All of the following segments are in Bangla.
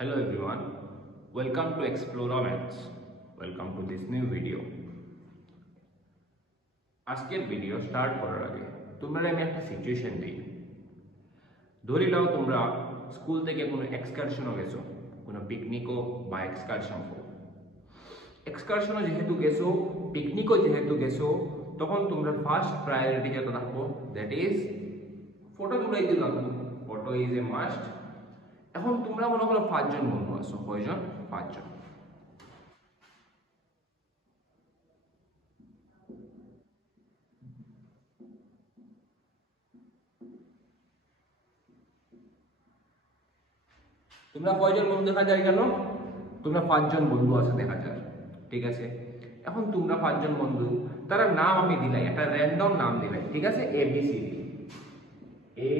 Hello everyone, welcome to Explora Maths. Welcome to this new video. আজকের ভিডিও স্টার্ট করার আগে তোমরা আমি একটা সিচুয়েশন দিই। ধরে নাও তোমরা স্কুল থেকে কোনো এক্সকারশনও গেছো, কোনো পিকনিকও বা এক্সকারশন হোক। এক্সকারশনও যেহেতু গেছো, পিকনিকও যেহেতু গেছো, তখন তোমরা ফার্স্ট প্রায়োরিটি যেটা রাখবো দ্যাট ইজ ফটো তুলাইতে লাগবো। Photo is a must. এখন তোমরা মনে করো 5 জন বন্ধু আছো, কয়জন? 5 জন। তোমরা কয়জন বন্ধু দেখা যায় কেন? তোমরা 5 জন বন্ধু আছে দেখা যায়, ঠিক আছে? এখন তোমরা 5 জন বন্ধু, তারা নাম আমি দিলাই, একটা র্যান্ডম নাম দিলাই, ঠিক আছে? A B C D, A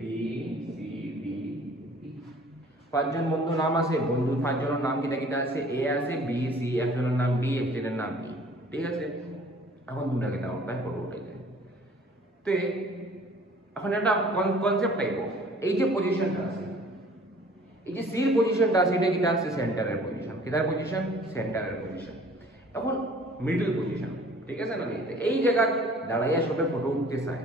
B C D. 5 জন বন্ধু নাম আছে, বন্ধু 5 জনের নাম কিটা কিটা আছে? এ আছে, বি, সি, একজনের নাম ডি, একজনের নাম ই, ঠিক আছে? এখন তোমরা কিটা উঠাই ফটো উঠাই যায়। তো এখন একটা কনসেপ্ট টাইপ, এই যে পজিশনটা আছে, এই যে সির পজিশনটা আছে, এটা কিটা আছে? সেন্টারের পজিশন। কিটার পজিশন? সেন্টারের পজিশন। এখন মিডল পজিশন, ঠিক আছে না? এই জায়গা দাঁড়াইয়া সবে ফটো উঠতে চায়,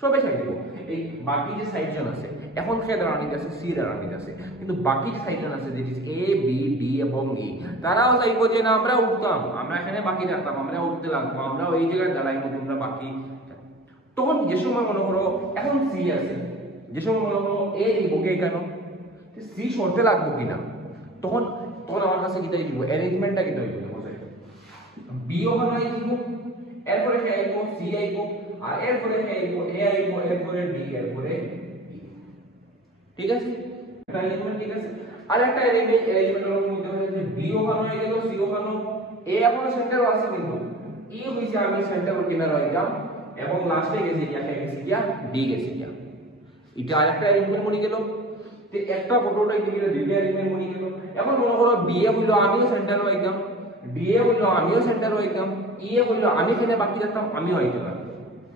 সবে চাই দেবো। এই বাকি যে সাইডজন আছে, এখন সে দাঁড়ানিতে আছে, সি দাঁড়ানিতে আছে, কিন্তু বাকি যে সাইডজন আছে যে এ বি ডি এবং ই, তারাও চাইবো যে না আমরা উঠতাম, আমরা এখানে বাকি থাকতাম, আমরা উঠতে লাগবো, আমরা ওই জায়গায় দাঁড়াইবো, তোমরা বাকি। তখন যে সময় মনে করো এখন সি আছে, যে সময় মনে করো এ দিব কে কেন সি সরতে লাগবো কিনা, তখন তখন আমার কাছে কিটা দিব, অ্যারেঞ্জমেন্টটা কিটা দিব, বি ওখানে আইব, এরপরে কে আইব? সি আইব, আর এরপরে কে আইব? এ আইব, এরপরে ডি, এরপরে ই, ঠিক আছে? অ্যারেঞ্জমেন্ট ঠিক আছে। আর একটা অ্যারেঞ্জমেন্ট হলো মধ্যে হচ্ছে বি ওখানে হয়ে গেল, সি ওখানে, এ এখনো সেন্টার আছে, কিন্তু ই হইছে আমি সেন্টার কিনারে হইতাম, এবং লাস্টে গেছে গিয়া কে গেছে গিয়া ডি গেছে গিয়া। এটা আরেকটা অ্যারেঞ্জমেন্ট মনে গেল। তে একটা ফটোটা এটা গেল, দুইটা অ্যারেঞ্জমেন্ট মনে গেল। এখন মনে করো বি এ হইলো আমিও সেন্টার হইতাম, ডি এ হইলো আমিও সেন্টার হইতাম, ই এ হইলো আমি এখানে বাকি থাকতাম, আমিও হইতাম।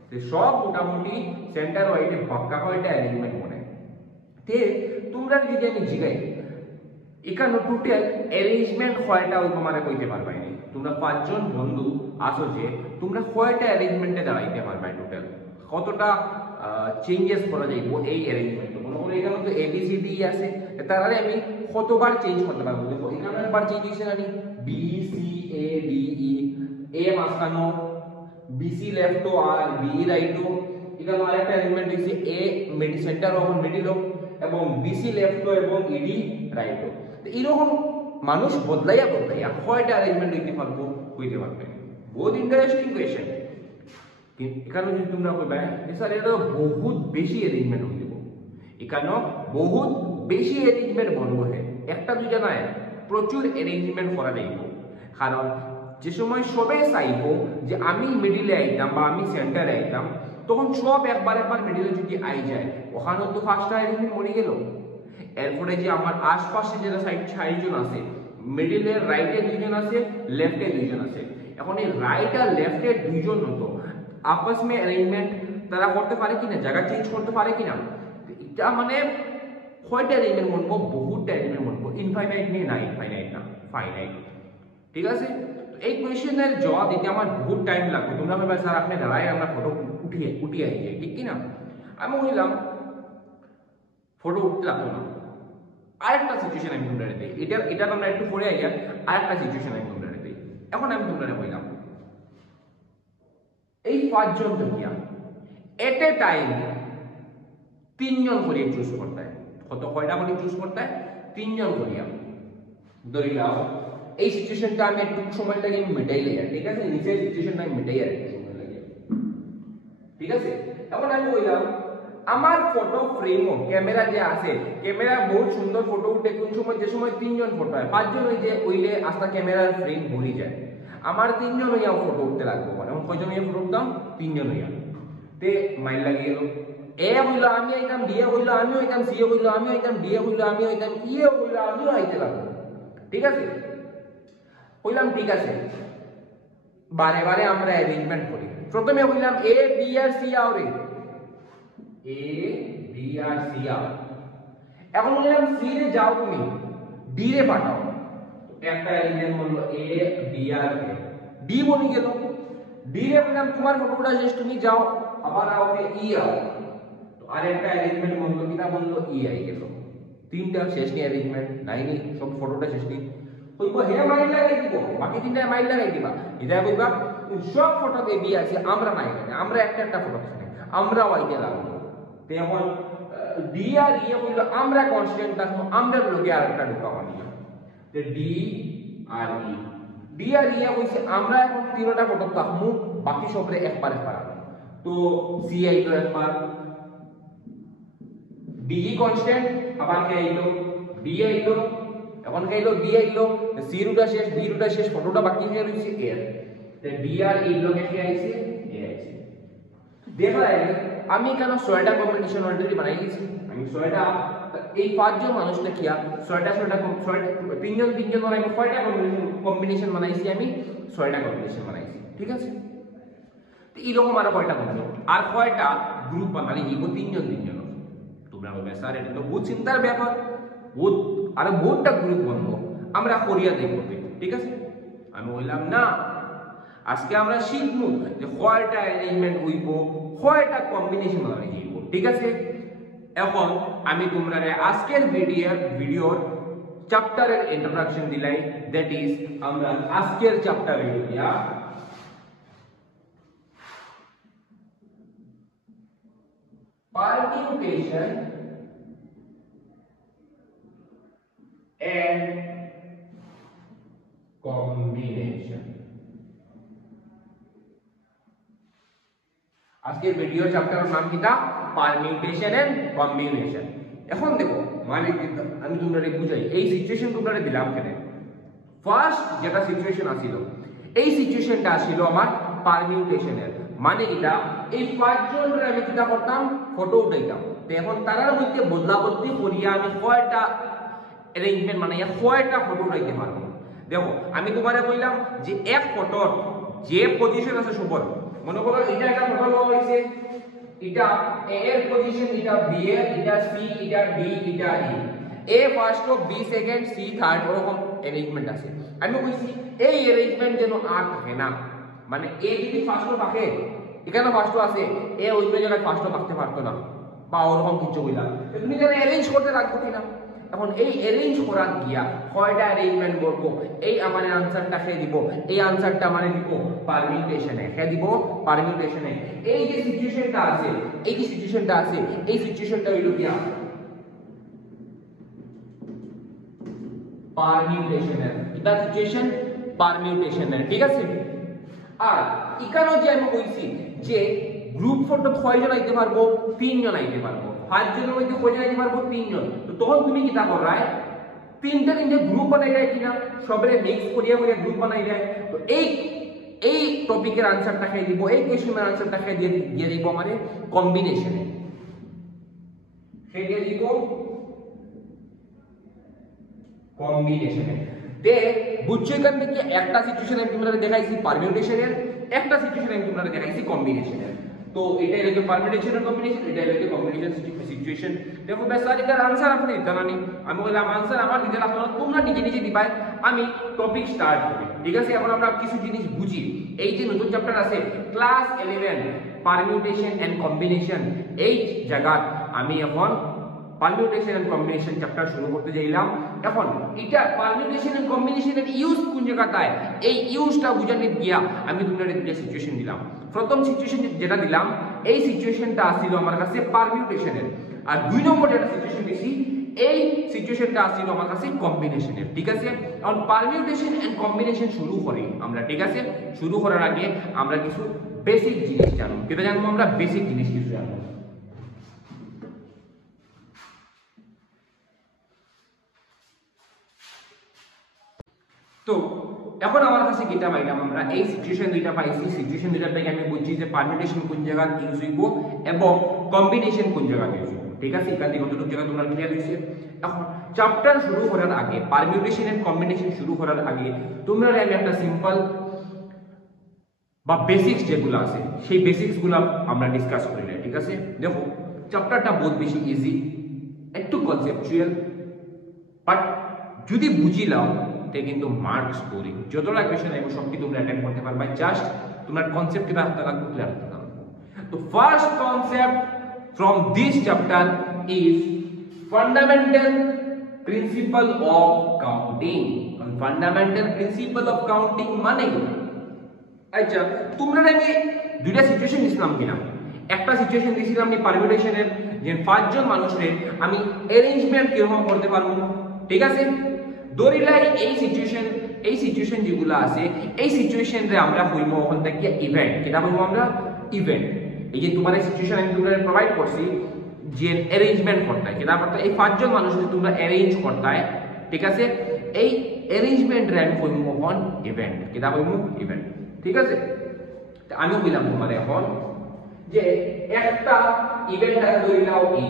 তে সব মোটামুটি সেন্টার হইতে পাক্কা হইটা অ্যারেঞ্জমেন্ট মনে। তে তোমরা যদি আমি জিগাই এখানে টোটাল অ্যারেঞ্জমেন্ট কয়টা ওই তোমারে কইতে পারবাই না। তোমরা 5 জন বন্ধু আসো, যে তোমরা কয়টা অ্যারেঞ্জমেন্টে দাঁড়াইতে পারবাই, টোটাল কতটা চেঞ্জেস করা যাইব এই অ্যারেঞ্জমেন্টে। মনে করো এখানে তো এ বি সি ডি আছে, তারারে আমি কতবার চেঞ্জ করতে পারবো? দেখো এখানে একবার চেঞ্জ হইছে না, B C A D E, A মাঝখানো, বি সি লেফটো আর বি রাইটো। এখানে আরেকটা অ্যারেঞ্জমেন্ট হইছে এ মিডল সেন্টার এবং মিডল, এবং বিসি লেফটো এবং ইডি রাইটো। তো এরকম মানুষ বদলাইয়া বদলাইয়া কয়টা অ্যারেঞ্জমেন্ট হইতে পারবো, হইতে পারবে। বহুত ইন্টারেস্টিং কোয়েশ্চেন। এখানে যদি তোমরা কইবা স্যার এটা বহুত বেশি অ্যারেঞ্জমেন্ট হয়ে যাব, এখানে বহুত বেশি অ্যারেঞ্জমেন্ট বলবো, হ্যাঁ একটা দুইটা নয়, প্রচুর অ্যারেঞ্জমেন্ট করা যাইব। কারণ যে সময় সবে চাইবো যে আমি মিডিলে আইতাম বা আমি সেন্টারে আইতাম, তখন সব একবার একবার মিডিলে যদি আই যায়, ওখানে তো ফার্স্ট অ্যারেঞ্জমেন্ট মরে গেল। এরপরে যে আমার আশপাশে যেটা সাইড 6 জন আছে, মিডিলের রাইটে 2 জন আছে, লেফটে 2 জন আছে। এখন এই রাইট আর লেফটে 2 জন হতো আপস মে অ্যারেঞ্জমেন্ট তারা করতে পারে কিনা, জায়গা চেঞ্জ করতে পারে কিনা। এটা মানে কয়টা অ্যারেঞ্জমেন্ট বলবো? বহুত অ্যারেঞ্জমেন্ট বলবো। ইনফাইনাইট নিয়ে না, ইনফাইনাইট না, ফাইনাইট, ঠিক আছে? এই কোয়েশ্চেনের জবাব দিতে আমার বহুত টাইম লাগবে। তোমরা ভাবে স্যার আপনি দাঁড়ায় আমরা ফটো উঠিয়ে আইছে, ঠিক কি না? আমি বললাম ফটো উঠতে লাগতো না। আরেকটা সিচুয়েশন আমি তোমরা দিই, এটা তোমরা একটু পরে আইয়া আরেকটা সিচুয়েশন আমি তোমরা দিই। এখন আমি তোমরা বললাম এই 5 জন দেখিয়া এট এ টাইম 3 জন করে চুজ করতে হয়। কত কয়টা করে চুজ করতে হয়? 3 জন করিয়া। ধরি নাও এই সিচুয়েশনটা আমি একটু সময় লাগে মিটাই লইয়া, ঠিক আছে? নিচের সিচুয়েশনটা আমি মিটাই আর একটু সময় লাগে, ঠিক আছে? এখন আমি কইলাম আমার ফটো ফ্রেমও ক্যামেরা যে আছে, ক্যামেরা বহুত সুন্দর ফটো উঠে কোন সময়, যে সময় 3 জন ফটো হয়, 5 জন হই যে ওইলে আস্তা ক্যামেরার ফ্রেম ভরি যায়, আমার 3 জন হইয়া ফটো উঠতে লাগবে। মানে কয়জন হইয়া ফটো উঠতাম? 3 জন হইয়া। তে মাইল লাগি গেল। এ হইলো আমি হইতাম, ডি এ হইলো আমি হইতাম, সি এ হইলো আমি হইতাম, ডি এ হইলো আমি হইতাম, ই এ হইলো আমিও হইতে লাগবো, ঠিক আছে? কইলাম ঠিক আছে, বারে বারে আমরা অ্যারেঞ্জমেন্ট করি। প্রথমে কইলাম A B R C আউরে, A B R C out. এখন বললাম সি রে যাও তুমি, ডি রে পাঠাও, একটা এলিমেন্ট বললো A B R A, D বনি গেল। ডি রে বললাম তোমার ফটোটা শেষ, তুমি যাও আবার আও ই আও, তো আরেকটা এলিমেন্ট বললো কিটা বললো ই আই গেল। তিনটা শেষ নি এলিমেন্ট নাইনি, সব ফটোটা শেষ নি কইবো হে মাইল লাগাই দিব, বাকি তিনটা মাইল লাগাই দিবা। এটা কইবা সব ফটোতে বি আছে, আমরা নাই এখানে, আমরা একটা একটা ফটো আছে, আমরা ওয়াইতে লাগবো। তো এখন ডি আর ই বললো আমরা কনস্ট্যান্ট থাকবো, আমরা লগে আরেকটা ঢোকাবো নি। তো ডি আর ই, ডি আর ই কইছে আমরা এখন তিনটা ফটো থাকমু, বাকি সবরে একবার একবার। তো সি আইলো একবার, ডি কনস্ট্যান্ট, আবার কে আইলো বি আইলো, এখন কে আইলো বি আইলো, সি রুটা শেষ, বি রুটা শেষ, ফটোটা বাকি হয়ে রইছে এ। তো ডি আর ই লগে কে আইছে এ আইছে। দেখা যায় আমি কেন 6টা কম্বিনেশন অলরেডি বানাই দিয়েছি, আমি 6টা, এই পাঁচজন মানুষটা কিয়া 6টা তিনজন ধরে আমি 6টা কম্বিনেশন বানাইছি, আমি 6টা কম্বিনেশন বানাইছি, ঠিক আছে। তো এরকম আরো কয়টা বানাবো, আর কয়টা গ্রুপ বানালে এই তিনজন তোমরা বলবে স্যার এটা তো বহুত চিন্তার ব্যাপার, বহুত আরো বহুতটা গ্রুপ বানাবো, আমরা করিয়া দেখবো, ঠিক আছে। আমি বললাম না, আজকে আমরা শিখবো যে কয়টা এলিমেন্ট হইব, কয়টা কম্বিনেশন বানাই যাইব, ঠিক আছে। এখন আমি তোমরা আজকের ভিডিওর চ্যাপ্টারের ইন্ট্রোডাকশন দিলাই, দ্যাট ইজ আমরা আজকের চ্যাপ্টারে দিয়া permutation and combination। আজকের ভিডিও চ্যাপ্টারের নাম কিটা পারমিউটেশন এন্ড কম্বিনেশন। এখন দেখো মানে আমি তোমরা বুঝাই, এই সিচুয়েশন তোমরা দিলাম কেন। ফার্স্ট যেটা সিচুয়েশন আসিল, এই সিচুয়েশনটা আসিল আমার পারমিউটেশনের, মানে এটা এই পাঁচজনের আমি কিটা করতাম ফটো উঠাইতাম। তো এখন তারার মধ্যে বদলাবদলি করিয়া আমি কয়টা অ্যারেঞ্জমেন্ট বানাইয়া কয়টা ফটো উঠাইতে পারবো। দেখো আমি তোমারে কইলাম যে এক ফটোর যে পজিশন আছে সবর, মনে করো এটা একটা ফটো লওয়া হইছে, এটা এ এর পজিশন, এটা বি এর, এটা সি, এটা ডি, এটা E, A first, B second, C third, ওরকম অ্যারেঞ্জমেন্ট আছে। আমি কইছি এই অ্যারেঞ্জমেন্ট যেন আর থাকে না, মানে এ যদি ফার্স্ট থাকে, এখানে ফার্স্ট আছে, এ ওই জায়গায় ফার্স্ট থাকতে পারতো না, বা ওরকম কিছু কইলাম, তুমি যেন অ্যারেঞ্জ করতে রাখবো কিনা। এখন এই অ্যারেঞ্জ করার গিয়া কয়টা অ্যারেঞ্জমেন্ট করব, এই আমার আনসারটা খেয়ে দিব, এই আনসারটা মানে দিব পারমিউটেশনে, খেয়ে দিব পারমিউটেশনে। এই যে সিচুয়েশনটা আছে, এই সিচুয়েশনটা হইল গিয়া পারমিউটেশনের, এটা সিচুয়েশন পারমিউটেশনের, ঠিক আছে। আর এখানে যে আমি কইছি যে গ্রুপ ফটো কয়জন আইতে পারবো, 3 জন আইতে পারবো, 5 জনের মধ্যে কয়জন আইতে পারবো, 3 জন। তো তখন তুমি কিটা করায় তিনটা গ্রুপ বানাই যায় কিনা, সবরে মিক্স করিয়া গ্রুপ বানাই যায়। তো এই টপিকের আনসারটা খেয়ে দিব, এই কোশ্চেনের আনসারটা খেয়ে দিয়ে দিব মানে কম্বিনেশনে, খেয়ে দিয়ে দিব কম্বিনেশনে। তে বুঝছো এখান থেকে একটা সিচুয়েশন আমি তোমাদের দেখাইছি পারমিউটেশনের, একটা সিচুয়েশন আমি তোমাদের দেখাইছি কম্বিনেশনের। তো এটাই হলো পারমিউটেশন আর কম্বিনেশন, এটাই হলো কম্বিনেশন সিচুয়েশন। দেখো বেসার এটার আনসার আপনি জানানি, আমি বললাম আনসার আমার দিতে লাগতো না, তোমরা নিজে দিবাই, আমি টপিক স্টার্ট করি, ঠিক আছে। এখন আমরা কিছু জিনিস বুঝি, এই যে নতুন চ্যাপ্টার আছে ক্লাস 11 পারমিউটেশন এন্ড কম্বিনেশন, এই জায়গা আমি এখন পারমিউটেশন এন্ড কম্বিনেশন চ্যাপ্টার শুরু করতে যাইলাম। এখন এটা পারমিউটেশন এন্ড কম্বিনেশনের ইউজ কোন জায়গাটায়, এই ইউজটা বুঝাতে গিয়া আমি তোমাদের দুটো সিচুয়েশন দিলাম। প্রথম সিচুয়েশন যেটা দিলাম, এই সিচুয়েশনটা আসছিল আমার কাছে পারমিউটেশনের, আর 2 নম্বর যেটা সিচুয়েশন দিছি, এই সিচুয়েশনটা আসছিল আমার কাছে কম্বিনেশনের, ঠিক আছে। এখন পারমিউটেশন এন্ড কম্বিনেশন শুরু করি আমরা, ঠিক আছে। শুরু করার আগে আমরা কিছু বেসিক জিনিস জানবো, কেটে জানবো আমরা বেসিক জিনিস কিছু জানবো। তো এখন আমার কাছে কিটা পাইলাম, আমরা এই সিচুয়েশন দুইটা পাইছি, সিচুয়েশন দুইটা থেকে আমি বুঝছি যে পারমিউটেশন কোন জায়গা ইউজ হইব এবং কম্বিনেশন কোন জায়গা ইউজ হইব, ঠিক আছে। এখান থেকে কতটুকু জায়গা তোমরা ক্লিয়ার হইছে। এখন চ্যাপ্টার শুরু করার আগে, পারমিউটেশন এন্ড কম্বিনেশন শুরু করার আগে তোমরা আমি একটা সিম্পল বা বেসিক্স যেগুলো আছে সেই বেসিক্স গুলো আমরা ডিসকাস করি, ঠিক আছে। দেখো চ্যাপ্টারটা বহুত বেশি ইজি, একটু কনসেপচুয়াল, বাট যদি বুঝিলাও তে কিন্তু মার্কস স্কোরিং যতটা কোশ্চেন আইব সব কি তোমরা অ্যাটেন্ড করতে পারবা জাস্ট তোমার কনসেপ্ট রাখতে লাগবে ক্লিয়ার রাখতে লাগবে তো first concept from this chapter is fundamental principal of counting fundamental principal of counting মানে কি আচ্ছা তোমরা আমি দুইটা সিচুয়েশন দিছিলাম কিনা একটা সিচুয়েশন দিছিলাম আমি পারমিউটেশনের যে পাঁচজন মানুষের আমি অ্যারেঞ্জমেন্ট কিরকম করতে পারবো ঠিক আছে ধরিলাই এই সিচুয়েশন যেগুলো আছে এই সিচুয়েশন রে আমরা হইব ওখান থেকে ইভেন্ট কিটা হইব আমরা ইভেন্ট এই যে তোমার সিচুয়েশন আমি তোমাদের প্রোভাইড করছি যে অ্যারেঞ্জমেন্ট করতে হয় কিটা করতে এই পাঁচজন মানুষকে তোমরা অ্যারেঞ্জ করতে হয় ঠিক আছে এই অ্যারেঞ্জমেন্ট রে আমি হইব ওখান ইভেন্ট কিটা হইব ইভেন্ট ঠিক আছে আমি বললাম তোমার এখন যে একটা ইভেন্ট আছে ধরে নাও ই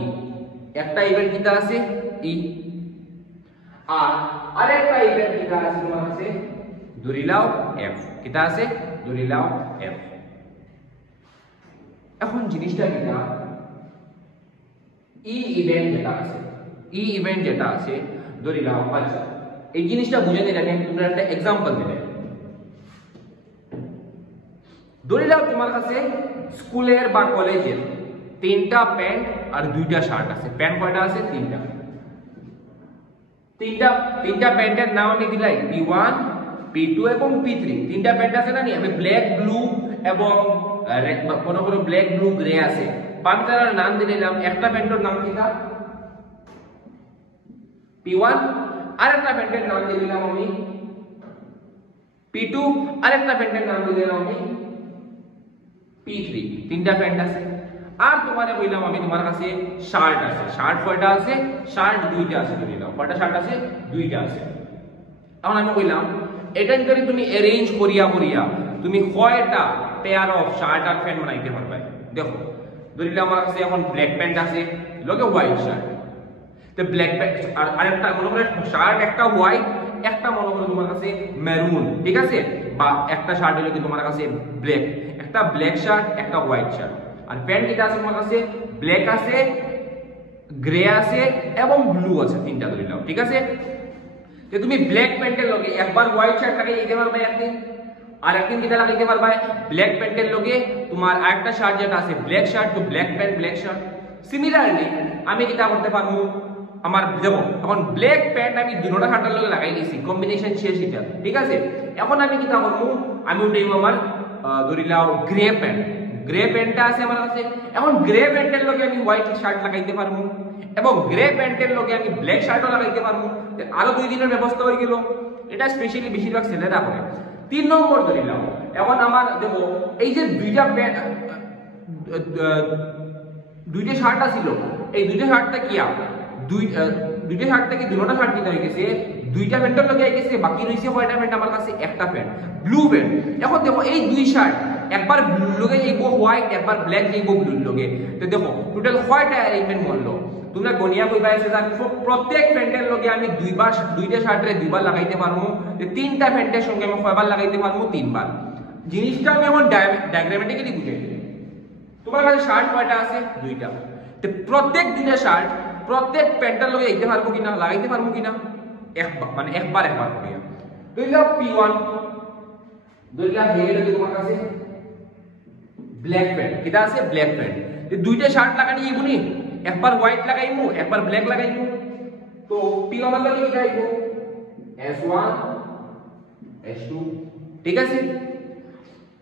একটা ইভেন্ট কিটা আছে ই আর আরেকটা ইভেন্ট কিটা আছে তোমার আছে ধরে নাও এফ কিটা আছে ধরে নাও এফ এখন জিনিসটা কিটা ই ইভেন্ট যেটা আছে ধরে নাও আচ্ছা এই জিনিসটা বুঝে নিলে আমি তোমাদের একটা एग्जांपल দিলাম ধরে নাও তোমার কাছে স্কুলের বা কলেজের তিনটা প্যান্ট আর দুইটা শার্ট আছে প্যান্ট কয়টা আছে তিনটা প্যান্টের নাম আমি দিলাই P1 P2 এবং P3 তিনটা প্যান্ট আছে না নি আমি ব্ল্যাক ব্লু এবং কোন ব্ল্যাক ব্লু গ্রে আছে পাঁচটার নাম দিলাম একটা প্যান্টের নাম কিটা P1 আরেকটা প্যান্টের নাম দিলাম আমি P2 আরেকটা প্যান্টের নাম দিলাম আমি P3 তিনটা প্যান্ট আছে আর তোমারে কইলাম আমি তোমার কাছে শার্ট আছে শার্ট কয়টা আছে শার্ট দুইটা আছে কইলাম কয়টা শার্ট আছে দুইটা আছে এখন আমি কইলাম এটা যদি তুমি অ্যারেঞ্জ করিয়া তুমি কয়টা পেয়ার অফ শার্ট আর প্যান্ট বানাইতে পারবে দেখো ধরিলে আমার কাছে এখন ব্ল্যাক প্যান্ট আছে লগে হোয়াইট শার্ট তো ব্ল্যাক প্যান্ট আর আরেকটা মনে করে শার্ট একটা হোয়াইট একটা মনে করে তোমার কাছে মেরুন ঠিক আছে বা একটা শার্ট হলো কি তোমার কাছে ব্ল্যাক একটা ব্ল্যাক শার্ট একটা হোয়াইট শার্ট আর প্যান্ট কিটা আছে তোমার কাছে ব্ল্যাক আছে গ্রে আছে এবং ব্লু আছে তিনটা ধরে নাও ঠিক আছে যে তুমি ব্ল্যাক প্যান্টের লগে একবার হোয়াইট শার্ট লাগাই দিতে পারবে একদিন আর একদিন কিটা লাগাইতে পারবে ব্ল্যাক প্যান্টের লগে তোমার আরেকটা শার্ট যেটা আছে ব্ল্যাক শার্ট তো black pant black shirt similarly আমি কিটা করতে পারবো আমার দেখো এখন ব্ল্যাক প্যান্ট আমি দুটোটা শার্টের লগে লাগাই দিয়েছি কম্বিনেশন শেষ এটা ঠিক আছে এখন আমি কিটা করব আমি উঠাইব আমার ধরিলাও গ্রে প্যান্টটা আছে আমার কাছে এখন গ্রে প্যান্টের লগে আমি হোয়াইট শার্ট লাগাইতে পারবো এবং গ্রে প্যান্টের লগে আমি ব্ল্যাক শার্টও লাগাইতে পারবো আরো 2 দিনের ব্যবস্থা হয়ে গেল এটা স্পেশালি বেশিরভাগ ছেলেরা করে 3 নম্বর ধরিলাম এখন আমার দেখো এই যে দুইটা শার্ট ছিল এই দুইটা শার্টটা কি দুইটা শার্ট থেকে দুটোটা শার্ট কিনা হয়ে গেছে দুইটা প্যান্টের লগে গেছে বাকি রইছে কয়টা প্যান্ট আমার কাছে একটা প্যান্ট ব্লু প্যান্ট এখন দেখো এই দুই শার্ট একবার ব্লু লগে যাইব হোয়াইট একবার ব্ল্যাক যাইব ব্লু লগে তো দেখো টোটাল কয়টা অ্যারেঞ্জমেন্ট মরলো তোমরা গনিয়া কইবা আছে যে প্রত্যেক প্যান্টের লগে আমি দুইটা শার্টে দুইবার লাগাইতে পারবো তিনটা প্যান্টের সঙ্গে আমি কয়বার লাগাইতে পারবো তিনবার জিনিসটা আমি এখন ডায়াগ্রামেটিক্যালি বুঝাই তোমার কাছে শার্ট কয়টা আছে দুইটা তো প্রত্যেক দুইটা শার্ট প্রত্যেক প্যান্টের লগে যাইতে পারবো কিনা লাগাইতে পারবো কিনা একবার করিয়া দুইটা P1 দুইটা হেড তোমার কাছে ব্ল্যাক প্যান্ট কিটা আছে ব্ল্যাক প্যান্ট এই দুইটা শার্ট লাগানি ইবুনি একবার হোয়াইট লাগাইমু একবার ব্ল্যাক লাগাইমু তো P1 এর লগে কি আইবো S1 S2 ঠিক আছে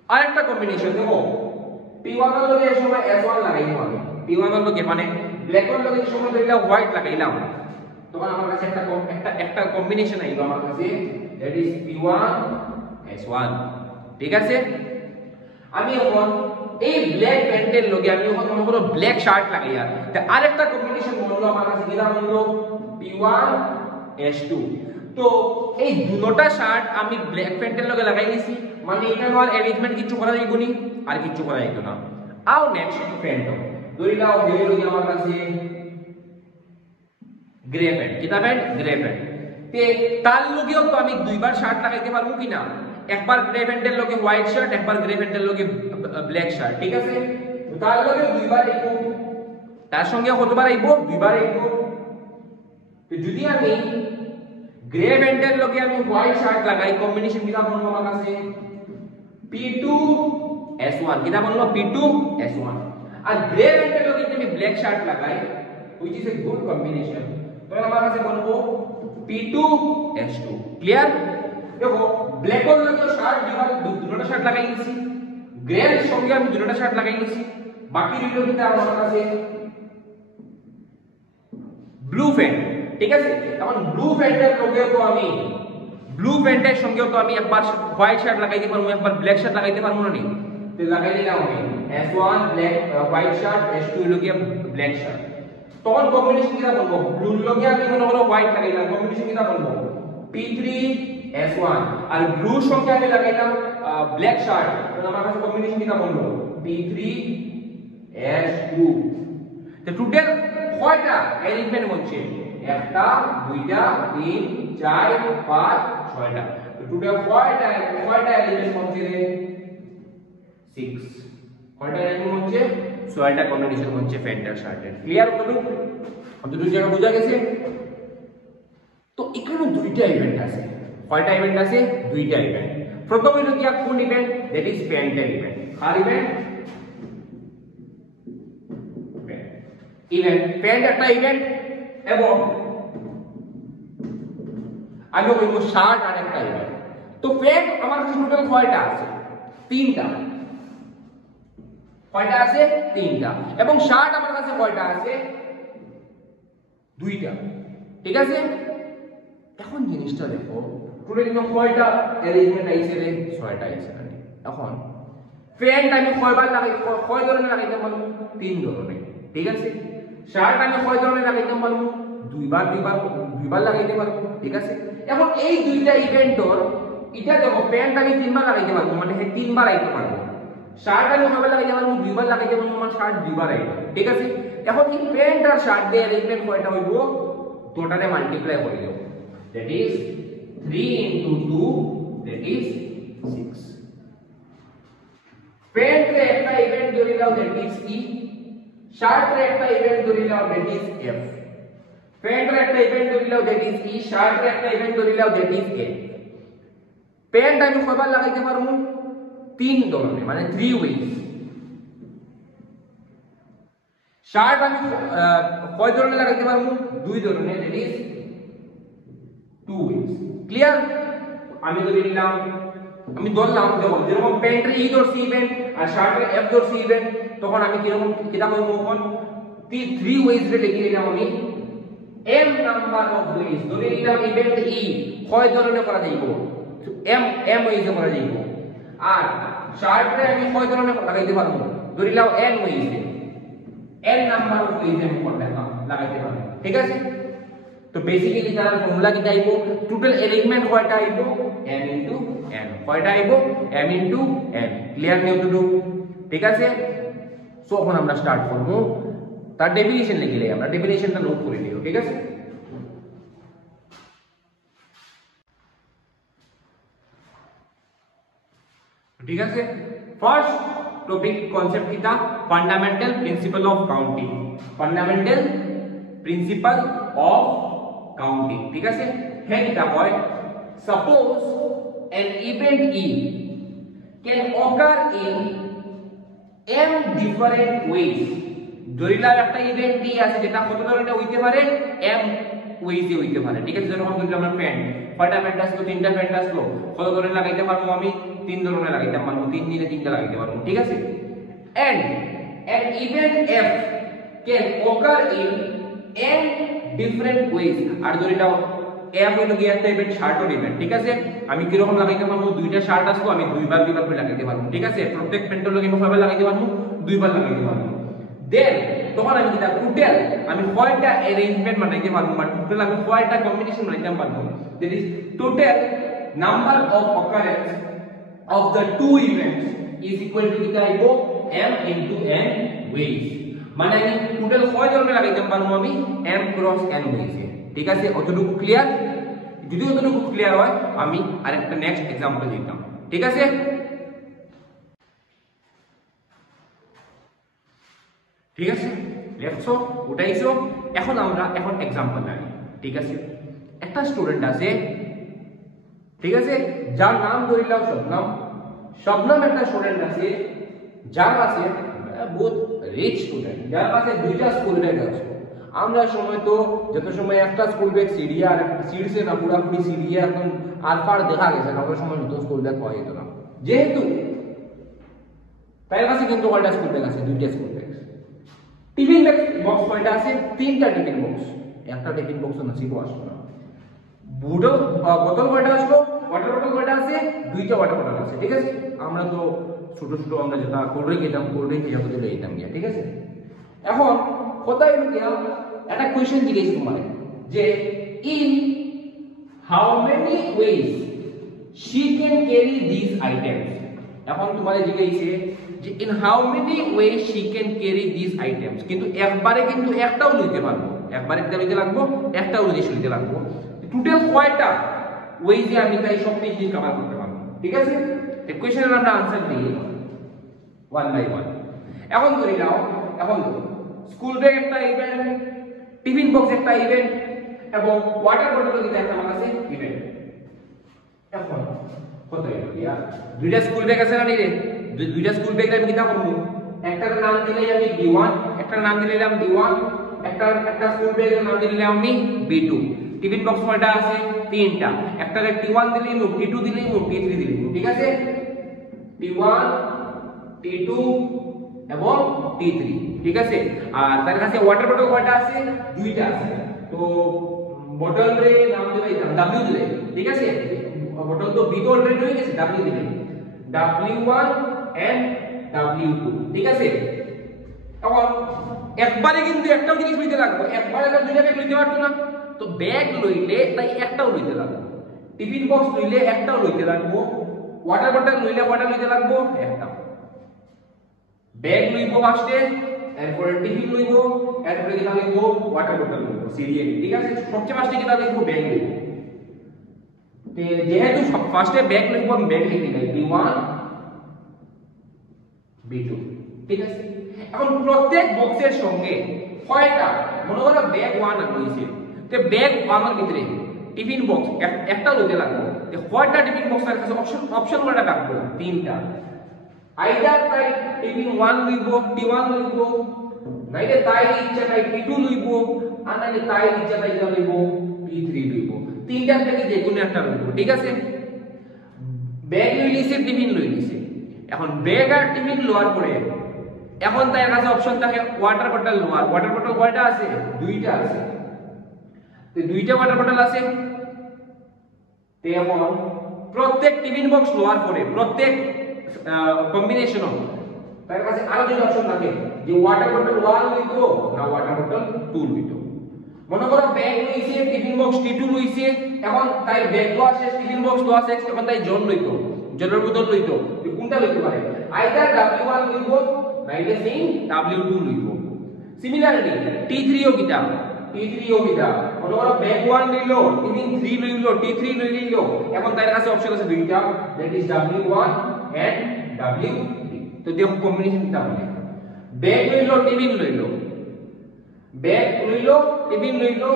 আরেকটা কম্বিনেশন দেখো P1 এর লগে এই সময় S1 লাগাইমু আমি P1 এর লগে মানে ব্ল্যাক এর লগে এই সময় ধরিলা হোয়াইট লাগাইলাম তখন আমার কাছে একটা কম্বিনেশন আইলো আমার কাছে দ্যাট ইজ P1 S1 ঠিক আছে আমি এখন এই ব্ল্যাক প্যান্টের লগে আমি এখন মনে করো ব্ল্যাক শার্ট লাগাইয়া তে আরেকটা কম্বিনেশন বললো আমার কাছে কিরা বললো P1 S2 তো এই দুটোটা শার্ট আমি ব্ল্যাক প্যান্টের লগে লাগাই দিছি মানে এটা আমার অ্যারেঞ্জমেন্ট কিছু করা যাইবো নি আর কিছু করা যাইতো না আও নেক্সট প্যান্ট ধরি নাও হেই লগে আমার কাছে গ্রে প্যান্ট কিটা প্যান্ট গ্রে প্যান্ট তে তার লগেও তো আমি দুইবার শার্ট লাগাইতে পারবো কিনা একবার গ্রে প্যান্টের লগে হোয়াইট শার্ট একবার গ্রে প্যান্টের লগে ব্ল্যাক শার্ট ঠিক আছে তার লগে দুইবার আইবো তার সঙ্গে কতবার আইবো দুইবার আইবো তো যদি আমি গ্রে প্যান্টের লগে আমি হোয়াইট শার্ট লাগাই কম্বিনেশন কিটা বলবো আমার কাছে P2S1 কিটা বলবো P2S1 আর গ্রে প্যান্টের লগে আমি ব্ল্যাক শার্ট লাগাই which is a good combination তো আমার কাছে বলবো P2S2 ক্লিয়ার দেখো ব্ল্যাক এর লগে শার্ট দুটোটা শার্ট লাগাই নিছি গ্রে এর সঙ্গে আমি দুটোটা শার্ট লাগাই নিছি বাকি রইল কিটা আমার কাছে ব্লু প্যান্ট ঠিক আছে এখন ব্লু প্যান্টের লগে তো আমি ব্লু প্যান্টের সঙ্গে তো আমি একবার হোয়াইট শার্ট লাগাইতে পারবো একবার ব্ল্যাক শার্ট লাগাইতে পারবো না নি তো লাগাই দিলাম আমি S1 black white shirt S2 লগে ব্ল্যাক শার্ট তখন কম্বিনেশন কিটা বলবো ব্লু লগে আমি মনে করো হোয়াইট লাগাইলাম কম্বিনেশন কিটা বলবো P3S1 আর ব্লু সঙ্গে আমি লাগাইলাম ব্ল্যাক শার্ট তো আমার কাছে কম্বিনেশন কিটা বলবো P3S2 তো টোটাল কয়টা এলিমেন্ট হচ্ছে একটা দুইটা তিন চার পাঁচ ছয়টা তো টোটাল কয়টা এলিমেন্ট হচ্ছে রে 6 কয়টা এলিমেন্ট হচ্ছে ছয়টা কম্বিনেশন হচ্ছে প্যান্টের শার্টের ক্লিয়ার কতটুকু জায়গা বোঝা গেছে তো এখানে দুইটা ইভেন্ট আছে কয়টা ইভেন্ট আছে দুইটা ইভেন্ট প্রথম হলো কি কোন ইভেন্ট দ্যাট ইজ প্যান্টের ইভেন্ট আর ইভেন্ট প্যান্ট একটা ইভেন্ট এবং আমি বলবো শার্ট আর একটা ইভেন্ট তো প্যান্ট আমার কাছে টোটাল কয়টা আছে তিনটা কয়টা আছে তিনটা এবং শার্ট আমার কাছে কয়টা আছে দুইটা ঠিক আছে এখন জিনিসটা দেখো টোটাল কয়টা অ্যারেঞ্জমেন্ট আইছে রে ছয়টা আইছে এখন প্যান্ট আমি কয়বার লাগাই কয় ধরনের লাগাইতে পারবো তিন ধরনের ঠিক আছে শার্ট আমি কয় ধরনের লাগাইতে পারবো দুইবার লাগাইতে পারবো ঠিক আছে এখন এই দুইটা ইভেন্টর এটা দেখো প্যান্ট আমি তিনবার লাগাইতে পারবো মানে তিনবার আইতে পারবো শার্ট আমি কয়বার লাগাইতে পারবো দুইবার লাগাইতে পারবো মানে শার্ট দুইবার আইবে ঠিক আছে এখন এই প্যান্ট আর শার্ট দিয়ে অ্যারেঞ্জমেন্ট কয়টা হইব টোটালে মাল্টিপ্লাই করে দেব that is 3 into 2 that is 6 pant রে একটা ইভেন্ট ধরে নাও that is E শার্ট রে একটা ইভেন্ট ধরে নাও that is F প্যান্ট রে একটা ইভেন্ট ধরে নাও that is E শার্ট রে একটা ইভেন্ট ধরে নাও that is A প্যান্ট আমি কয়বার লাগাইতে পারবো তিন ধরনের মানে 3 ways শার্ট আমি কয় ধরনের লাগাইতে পারবো দুই ধরনের that is 2 ways ক্লিয়ার আমি ধরে নিলাম আমি ধরলাম দেখো যেরকম প্যান্টের ই ধরছি ইভেন্ট আর শার্টের এফ ধরছি ইভেন্ট তখন আমি কিরকম কিটা করব এখন 3 ওয়েজ রে লিখে নিলাম আমি m নাম্বার অফ ওয়েজ ধরে নিলাম ইভেন্ট ই কয় ধরনের করা যাইব m ওয়েজ করা যাইব আর শার্টে আমি কয় ধরনের লাগাইতে পারবো ধরে নিলাম n ways n number of ways আমি করতে লাগাইতে পারবো ঠিক আছে তো বেসিক্যালি তার ফর্মুলা কি আইবো টোটাল এলিমেন্ট কয়টা আইবো m ইনটু n কয়টা আইবো m ইনটু n ক্লিয়ার নিউ টু ঠিক আছে সো এখন আমরা স্টার্ট করব তার ডেফিনিশন লিখে আমরা ডেফিনিশনটা নোট করে নিও ঠিক আছে ঠিক আছে ফার্স্ট টপিক কনসেপ্ট কিটা fundamental principle of counting fundamental principle of counting ঠিক আছে হে কিটা হয় suppose an event E can occur in m different ways ধরিলা একটা ইভেন্ট ই আছে যেটা কত ধরনের হইতে পারে m ওয়েজ এ হইতে পারে ঠিক আছে যেরকম ধরলাম আমরা প্যান্ট কয়টা প্যান্ট আসলো তিনটা প্যান্ট আসলো কত ধরনের লাগাইতে পারবো আমি তিন ধরনের লাগাইতে পারবো তিন দিনে তিনটা লাগাইতে পারবো ঠিক আছে and an event f can occur in n different ways R ধরিলা f হলো কি একটা ইভেন্ট শার্টর ইভেন্ট ঠিক আছে আমি কি রকম লাগাইতে পারবো দুইটা শার্ট আসলো আমি দুইবার করে লাগাইতে পারবো ঠিক আছে প্রত্যেক প্যান্টের লগে আমি কয়বার লাগাইতে পারবো দুইবার লাগাইতে পারবো দেন তখন আমি কিটা টোটাল আমি কয়টা অ্যারেঞ্জমেন্ট বানাইতে পারবো বা টোটাল আমি কয়টা কম্বিনেশন বানাইতে পারবো that is total number of occurrence of the two events is equal to কিটা আইবো m ইনটু n ওয়েজ মানে আমি টোটাল কয় ধরনের লাগাইতে পারবো আমি m ক্রস n ওয়েজে ঠিক আছে অতটুকু ক্লিয়ার যদি অতটুকু ক্লিয়ার হয় আমি আরেকটা নেক্সট एग्जांपल দিতাম ঠিক আছে ঠিক আছে লেটসো উঠাইছো এখন আমরা এখন एग्जांपल লাগি ঠিক আছে একটা স্টুডেন্ট আছে, ঠিক আছে, যার নাম ধরিলাম শবনম। শবনম একটা স্টুডেন্ট আছে যার কাছে বহুত রিচ স্টুডেন্ট, যার কাছে দুইটা স্কুল ব্যাগ আছে। আমরা সময় তো যত সময় একটা স্কুল ব্যাগ সিডিয়া আর সিডসে না পুরাপুরি সিডিয়া একদম আরপার দেখা গেছে না, ওই সময় নতুন স্কুল ব্যাগ পাওয়া যেত না। যেহেতু তার কাছে কিন্তু কয়টা স্কুল ব্যাগ আছে? দুইটা school bag. Tiffin bag box কয়টা আছে? তিনটা টিফিন বক্স। একটা টিফিন বক্স নসিবও আসলো না। বোতল কয়টা আসলো? ওয়াটার বোতল কয়টা আছে? দুইটা ওয়াটার বোতল আছে, ঠিক আছে। আমরা তো ছোট ছোট আমরা যেটা কোল্ড ড্রিঙ্ক খেতাম, কোল্ড ড্রিঙ্ক খেয়ে দিলে খেতাম গিয়া, ঠিক আছে। এখন কথা হলো গিয়া একটা কোয়েশ্চেন জিজ্ঞেস তোমার যে in how many ways she can carry this items. এখন তোমাদের জিজ্ঞাসা যে in how many ways she can carry this items, কিন্তু একবারে কিন্তু একটাও লইতে পারবো, একবারে একটা লইতে লাগবো, একটাও লইতে লাগবো। টোটাল কয়টা ওয়েজে আমি তাই সব জিনিস কভার করতে পারবো, ঠিক আছে। এই কোশ্চেনের আমরা आंसर দিই ওয়ান বাই ওয়ান। এখন ধরে নাও, এখন স্কুল ব্যাগ একটা ইভেন্ট, টিফিন বক্স একটা ইভেন্ট এবং ওয়াটার বটল কিন্তু একটা আমার কাছে ইভেন্ট। এখন কত হইল ইয়া? দুইটা স্কুল ব্যাগ আছে না রে? দুইটা স্কুল ব্যাগ আমি কিটা করব? একটার নাম দিলেই আমি D1, একটার নাম দিলাম D1, একটা স্কুল ব্যাগের নাম দিলাম আমি B2। টিফিন বক্স কয়টা আছে? তিনটা। একটারে T1 দিলেই মু, T2 দিলেই মু, T3 দিলেই মু, ঠিক আছে। T1, T2 এবং T3, ঠিক আছে। আর তার কাছে ওয়াটার বটল কয়টা আছে? দুইটা আছে। তো বটল রে নাম দিলাম W দিলে, ঠিক আছে। বটল তো B তো অলরেডি হয়ে গেছে, W দিলে W1 and W2, ঠিক আছে। এখন একবারে কিন্তু একটাও জিনিস লইতে লাগবে, একবারে তো দুইটা ব্যাগ লইতে পারতো না। তো ব্যাগ লইলে তাই একটাও লইতে লাগবে, টিফিন বক্স লইলে একটাও লইতে লাগবে, ওয়াটার বটল লইলে ওয়াটার লইতে লাগবে একটা। ব্যাগ লইব ফার্স্টে, এরপরে টিফিন লইব, এরপরে কিটা লইব? ওয়াটার বটল লইব সিরিয়ালি, ঠিক আছে। সবচেয়ে ফার্স্টে কিটা লইব? ব্যাগ লইব। তে যেহেতু ফার্স্টে ব্যাগ লইব, আমি ব্যাগ লিখি নাই B1 B2, ঠিক আছে। এখন প্রত্যেক বক্সের সঙ্গে কয়টা, মনে করো ব্যাগ 1 রয়েছে, তে ব্যাগ 1 এর ভিতরে টিফিন বক্স একটা লইতে লাগবে, তে কয়টা টিফিন বক্স এর কাছে অপশন কয়টা রাখবো? তিনটা। আইদার তাই টিফিন 1 লইব, T1 লইব, নাইলে তাই ইচ্ছা তাই T2 লইব, আর নাইলে তাই ইচ্ছা তাই লইব T3 লইব। তিনটার থেকে যে কোনো একটা লইব, ঠিক আছে। ব্যাগ লইলিছে, টিফিন লইলিছে। এখন ব্যাগ আর টিফিন লওয়ার পরে এখন তার কাছে অপশন থাকে ওয়াটার বটল লওয়ার। ওয়াটার বটল কয়টা আছে? দুইটা আছে। তো দুইটা ওয়াটার বটল আছে, তে এখন প্রত্যেক টিফিন বক্স লওয়ার পরে প্রত্যেক কম্বিনেশন তার কাছে আরো দুটো অপশন থাকে যে ওয়াটার বটল 1 লইতো না ওয়াটার বটল 2 লইতো। মনে করো ব্যাগ লইছে, টিফিন বক্স T2 লইছে, এখন তাই ব্যাগ লওয়া শেষ, টিফিন বক্স লওয়া শেষ, এখন তাই জল লইতো, জলের বোতল লইতো। কোনটা লইতে পারে? আইদার W1 লইব নাইলে সেম W2 লইব। সিমিলারলি T3 ও কিটা? T3 ও কিটা? মনে করো ব্যাগ 1 লইলো, টিফিন 3 লইলো, T3 লইলো, এখন তার কাছে অপশন আছে দুইটা, that is W1 and W3। তো দেখো কম্বিনেশন কিটা হবে? ব্যাগ লইলো, টিফিন লইলো, ব্যাগ লইলো, টিফিন লইলো,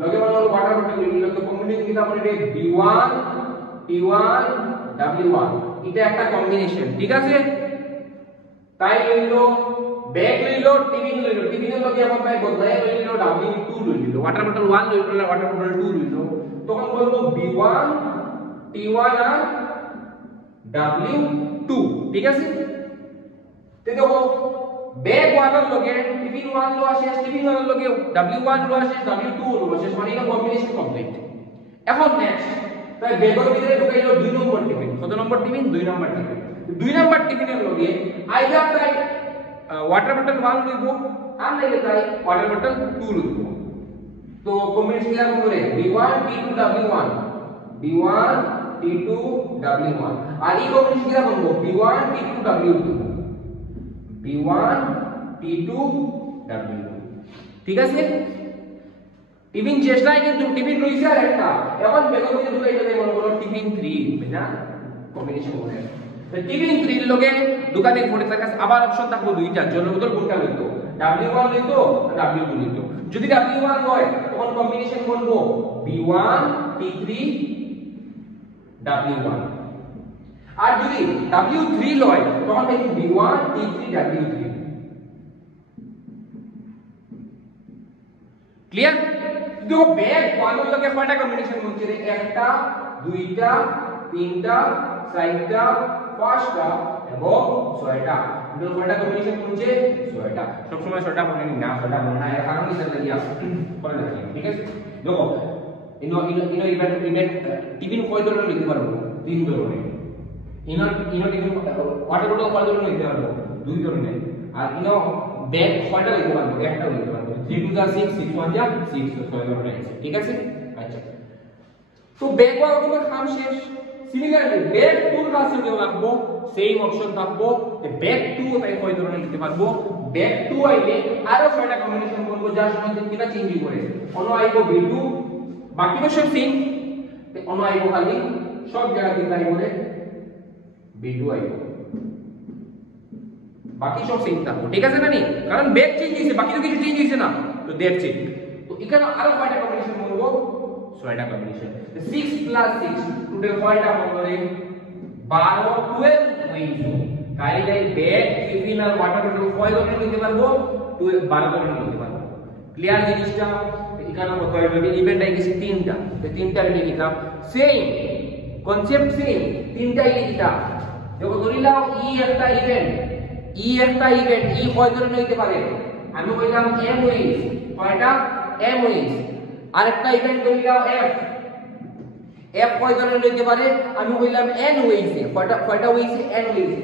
লগে মনে করো ওয়াটার বটল লইলো, তো কম্বিনেশন কিটা হবে? B1 T1 W1, এটা একটা কম্বিনেশন, ঠিক আছে। তাই লইলো, ব্যাগ লইলো, টিফিন লইলো, টিফিনের লগে এখন তাই বদলায় লইলো W2 লইলো, ওয়াটার বটল 1 লইলো, ওয়াটার বটল 2 লইলো, তখন বলবো B1 T1 আর W2, ঠিক আছে। তে দেখো ব্যাগ 1 এর লগে টিফিন 1 লো আসে, টিফিন 1 এর লগে W1 লো আসে, W2 লো আসে, মানে এটা কম্বিনেশন কমপ্লিট। এখন নেক্সট তাই ব্যাগের ভিতরে ঢুকাইলো 2 নম্বর টিফিন। কত নম্বর টিফিন? 2 নম্বর টিফিন। 2 নম্বর টিফিনের লগে আইদার তাই ওয়াটার বটল 1 লইব, আর নাইলে তাই ওয়াটার বটল 2 লইব। তো কম্বিনেশন কি রকম করে? B1 T2 W1, B1 T2 W1, আর এই কম্বিনেশন কি রকম? B1 T2 W2, B1 T2 W2, ঠিক আছে। টিফিন চেষ্টায় কিন্তু টিফিন রইছে আর একটা, এখন বেগম দিয়ে দুটো এটা মনে করো টিফিন 3 না কম্বিনেশন করে। তো টিফিন 3 এর লগে দোকানে পড়ে থাকা আবার অপশন থাকবে দুইটা, জলের বোতল কোনটা লইতো? W1 লইতো না W2 লইতো। যদি W1 হয় তখন কম্বিনেশন বলবো B1 T3 W1 আর যদি W3 লয় তখন লিখব B1 T3 W3 ক্লিয়ার দেখো ব্যাক 1 এর লগে কয়টা কম্বিনেশন বলছে রে একটা দুইটা তিনটা চারটা পাঁচটা এবং ছয়টা টোটাল কয়টা কম্বিনেশন বলছে ছয়টা সব সময় ছয়টা মনে না ছয়টা মনে না এর কারণ কি জানি পরে দেখি ঠিক আছে দেখো ইভেন্ট টিফিন কয় ধরনের লিখতে পারবো তিন ধরনের টিফিন ওয়াটার বোতল কয় ধরনের লিখতে পারবো দুই ধরনের আর ব্যাগ কয়টা লিখতে পারবো একটা লিখতে পারবো 3 2 6 6 1 যা 6 তো ছয় ধরনের আছে ঠিক আছে আচ্ছা তো ব্যাগ ওয়ালা কোনো কাম শেষ সিমিলারলি ব্যাগ 2 এর কাছে কেউ রাখবো সেম অপশন থাকবো যে ব্যাগ 2 তাই কয় ধরনের লিখতে পারবো ব্যাগ 2 আইলে আরো ছয়টা কম্বিনেশন করব যার সময় কিটা চেঞ্জ করে অন্য আইবো B2 বাকি তো সব সেম অন্য আইবো খালি সব জায়গা থেকে আইবো রে B2 আইবো বাকি সব সেম থাকবো ঠিক আছে না নি কারণ ব্যাগ চেঞ্জ হইছে বাকি তো কিছু চেঞ্জ হইছে না তো দ্যাটস ইট তো এখানে আরো কয়টা কম্বিনেশন করব ছয়টা কম্বিনেশন 6 প্লাস 6 টোটাল কয়টা হলো রে 12 12 হইছে তাই ব্যাগ টিফিন আর ওয়াটার বোতল কয় ধরনের নিতে পারবো 12 ধরনের নিতে পারবো ক্লিয়ার জিনিসটা এখানে কত হইলো ইভেন্ট আই গেছে তিনটা তো তিনটা লিখে দিলাম সেম কনসেপ্ট সেম তিনটাই লিখে দিলাম দেখো ধরিলাম একটা ইভেন্ট কয় ধরনের হইতে পারে আমি কইলাম M হইছে কয়টা M হইছে আরেকটা ইভেন্ট কইলাম F কয় ধরনের হইতে পারে আমি কইলাম N হইছে কয়টা হইছে N হইছে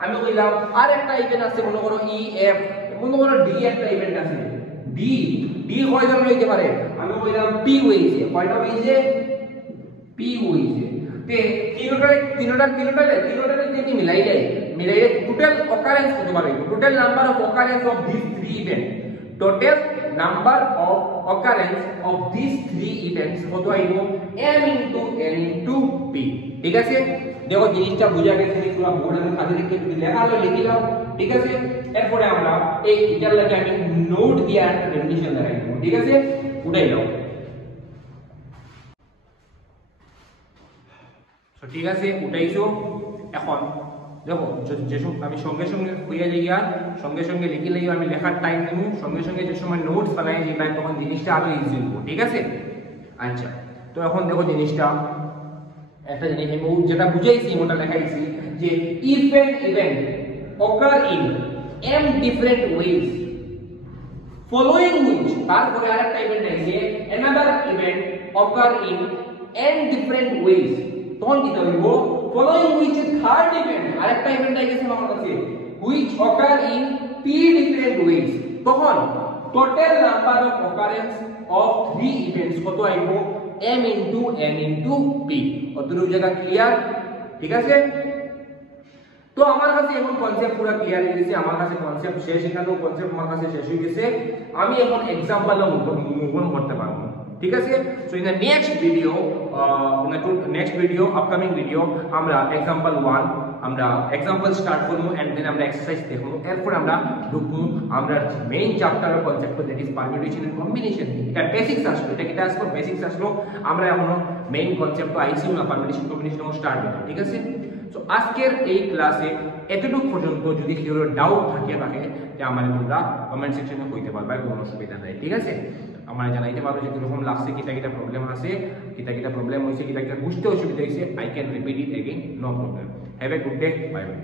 আমি কইলাম আরেকটা ইভেন্ট আছে মনে করো EF মনে করো D একটা ইভেন্ট আছে D কয় ধরনের হইতে পারে আমি কইলাম P হইছে কয়টা হইছে P হইছে তে তিনটার যদি মিলাইলে টোটাল অকারেন্স কত বার হইব total number of occurrence of this three event total number of occurrence of this three events কত আইব m into n into p ঠিক আছে দেখো জিনিসটা বুঝা গেছে নি পুরো বোর্ডের মধ্যে খালি লিখে লেখা হলো লিখে নাও ঠিক আছে এরপরে আমরা এই এটার লাগে আমি নোট দিয়ে একটা ডেফিনিশন দেখাই দেব ঠিক আছে উঠাই নাও ঠিক আছে উঠাইছো এখন দেখো যে আমি সঙ্গে সঙ্গে কইয়া যাই আর সঙ্গে লিখে লই আমি লেখার টাইম নেব সঙ্গে যে সময় নোটস বানাই যাই তখন জিনিসটা আরো ইজি হবে ঠিক আছে আচ্ছা তো এখন দেখো জিনিসটা একটা জিনিস আমি যেটা বুঝাইছি ওটা লেখাইছি যে if an event occur in m different ways following which তারপরে আরেকটা ইভেন্ট আছে another event occur in n different ways তখন কি হইব following which third event আরেকটা ইভেন্ট আইছে আমার কাছে which occur in p different ways তখন total number of occurrence of three events কত আইব m into n into p অতটুকু জায়গা ক্লিয়ার ঠিক আছে তো আমার কাছে এখন কনসেপ্ট পুরো ক্লিয়ার হয়ে গেছে আমার কাছে কনসেপ্ট শেষ এখানেও কনসেপ্ট আমার কাছে শেষ হয়ে গেছে আমি এখন एग्जांपलও মুভ করতে পারবো ঠিক আছে so in the next video upcoming video আমরা एग्जांपल 1 আমরা एग्जांपल স্টার্ট করব এন্ড দেন আমরা এক্সারসাইজ দেখব এরপর আমরা ঢুকবো আমরা মেইন চ্যাপ্টারের concept that is permutation and combination এটা বেসিক্স আসলো এটা কি টাস্ক বেসিক্স আসলো আমরা এখন মেইন কনসেপ্ট আইসি না পারমিউটেশন কম্বিনেশন স্টার্ট করব ঠিক আছে সো আজকের এই ক্লাসে এতটুকু পর্যন্ত যদি কেউ ডাউট থাকে যে আমাদের তোমরা কমেন্ট সেকশনে কইতে পারবা কোনো অসুবিধা নাই ঠিক আছে আমরা জানাইতে পারবো যে কিরকম লাগছে কিটা প্রবলেম আছে কিটা প্রবলেম হইছে কিটা বুঝতে অসুবিধা হইছে I can repeat it again no problem have a good day bye by